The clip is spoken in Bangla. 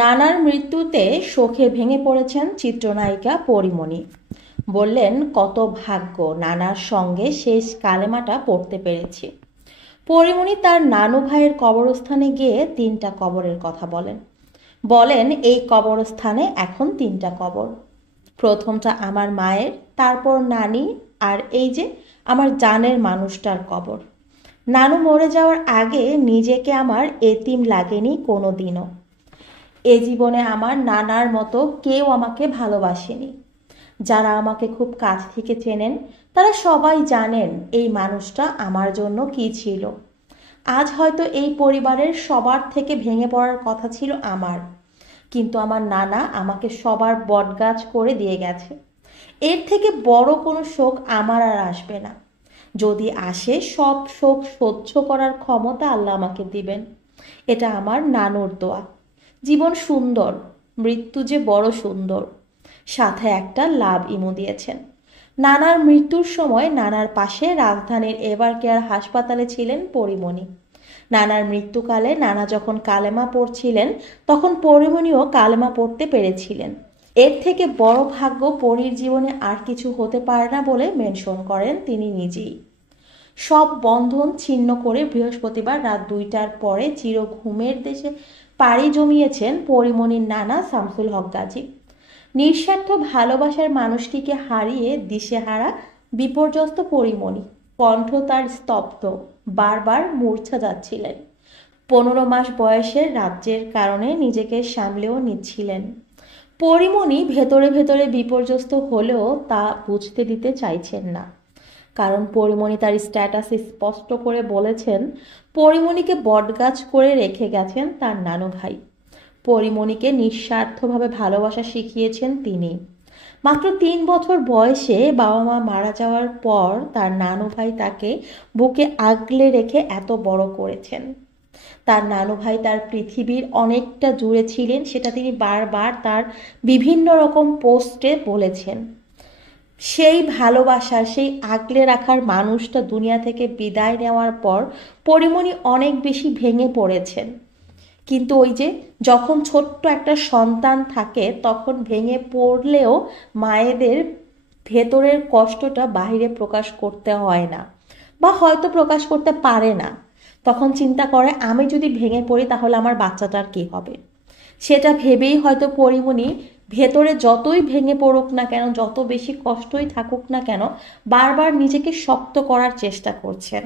নানার মৃত্যুতে শোকে ভেঙে পড়েছেন চিত্রনায়িকা পরিমণি। বললেন, কত ভাগ্য নানার সঙ্গে শেষ কালেমাটা পড়তে পেরেছি। পরিমণি তার নানু ভাইয়ের কবরস্থানে গিয়ে 3টা কবরের কথা বলেন এই কবরস্থানে এখন 3টা কবর। প্রথমটা আমার মায়ের, তারপর নানি, আর এই যে আমার জানের মানুষটার কবর। নানু মরে যাওয়ার আগে নিজেকে আমার এতিম লাগেনি কোনো দিনও। এ জীবনে আমার নানার মতো কেউ আমাকে ভালোবাসেনি। যারা আমাকে খুব কাছ থেকে চেনেন তারা সবাই জানেন এই মানুষটা আমার জন্য কি ছিল। আজ হয়তো এই পরিবারের সবার থেকে ভেঙে পড়ার কথা ছিল আমার, কিন্তু আমার নানা আমাকে সবার বটগাছ করে দিয়ে গেছে। এর থেকে বড় কোনো শোক আমার আর আসবে না। যদি আসে সব শোক সহ্য করার ক্ষমতা আল্লাহ আমাকে দিবেন। এটা আমার নানুর দোয়া। জীবন সুন্দর, মৃত্যু যে বড় সুন্দর। সাথে একটা লাভ ইমো দিয়েছেন। নানার মৃত্যুর সময় নানার পাশে রাজধানীর এভারকেয়ার হাসপাতালে ছিলেন পরিমণি। নানার মৃত্যুকালে নানা যখন কালেমা পড়ছিলেন তখন পরিমণিও কালেমা পড়তে পেরেছিলেন। এর থেকে বড় ভাগ্য পরীর জীবনে আর কিছু হতে পারে না বলে মেনশন করেন তিনি নিজেই। সব বন্ধন ছিন্ন করে বৃহস্পতিবার রাত 2টার পরে চির ঘুমের দেশে পাড়ি জমিয়েছেন পরিমণির নানা শামসুল হক গাজী। নিঃস্বার্থ ভালোবাসার মানুষটিকে হারিয়ে দিশেহারা বিপর্যস্ত পরিমণি। কণ্ঠ তার স্তব্ধ, বারবার মূর্ছা যাচ্ছিলেন। 15 মাস বয়সের রাজ্যের কারণে নিজেকে সামলেও নিচ্ছিলেন। পরিমণি ভেতরে ভেতরে বিপর্যস্ত হলেও তা বুঝতে দিতে চাইছেন না। কারণ পরিমণি তার স্ট্যাটাসে স্পষ্ট করে বলেছেন পরিমণিকে বটগাছ করে রেখে গেছেন তার নানু ভাই। পরিমণিকে নিঃস্বার্থভাবে ভালোবাসা শিখিয়েছেন তিনি। মাত্র 3 বছর বয়সে বাবা মা মারা যাওয়ার পর তার নানু ভাই তাকে বুকে আগলে রেখে এত বড় করেছেন। তার নানু ভাই তার পৃথিবীর অনেকটা জুড়ে ছিলেন, সেটা তিনি বারবার তার বিভিন্ন রকম পোস্টে বলেছেন। সেই ভালোবাসা, সেই আগলে রাখার মানুষটা দুনিয়া থেকে বিদায় নেওয়ার পর পরিমণি অনেক বেশি ভেঙে পড়েছেন। কিন্তু ওই যে যখন ছোট্ট একটা সন্তান থাকে তখন ভেঙে পড়লেও মায়েদের ভেতরের কষ্টটা বাহিরে প্রকাশ করতে হয় না, বা হয়তো প্রকাশ করতে পারে না। তখন চিন্তা করে আমি যদি ভেঙে পড়ি তাহলে আমার বাচ্চাটার কি হবে। সেটা ভেবেই হয়তো পরিমণি ভেতরে যতই ভেঙে পড়ুক না কেন, যত বেশি কষ্টই থাকুক না কেন, বারবার নিজেকে শক্ত করার চেষ্টা করছেন।